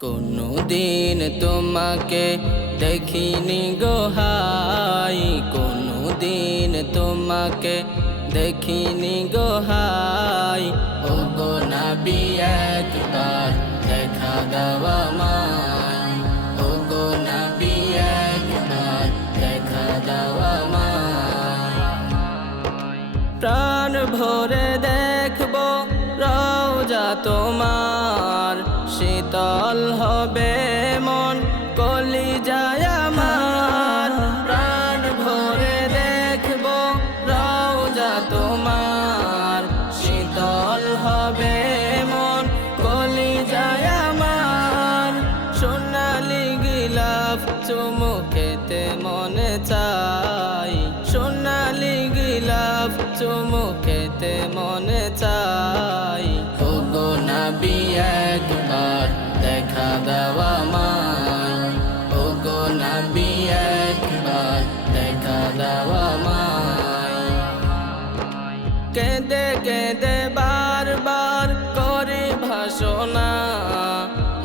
কোনো দিন তোমাকে দেখিনি গোহাই কোনো দিন তোমাকে দেখিনি গোহাই ও গো নবী, একবার দেখা দেওয়া মাই ও গো নবী, একবার দেখা দেওয়া মাই প্রাণ ভরে দেখব রওজা তোমার। শীতল হবে মন কলি যায় আমার প্রাণ ভরে দেখব রওজা তোমার। শীতল হবে মন কলি যায় আমার। সোনালি গিলাফ চুমুকেতে মনে চাই। সোনালি গিলাফ চুমুকেতে কেঁদে কেঁদে বারবার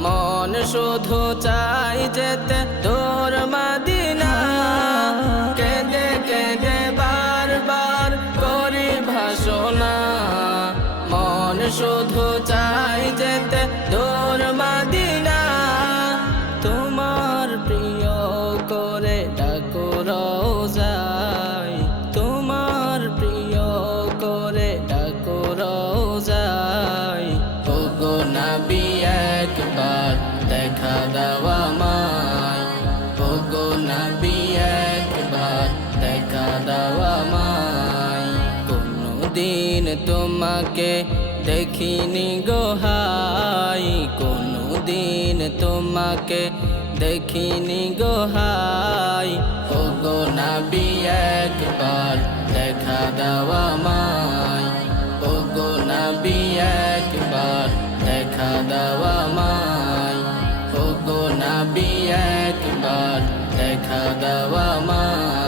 মন শুধু চাই যেতে তোর মাদিনা। কেঁদে কেঁদে বারবার করে ভাষণা। মন শুধু চাই দেওয়া মাই কোনো দিন তোমাকে দেখিনি গোহাই কোনো দিন তোমাকে দেখিনি গোহাই ও গো নবী, একবার দেখা দেওয়া মাই ও গো নবী, একবার দেখা দেওয়া মাই ও গো নবী, একবার দেখা দেওয়া মাই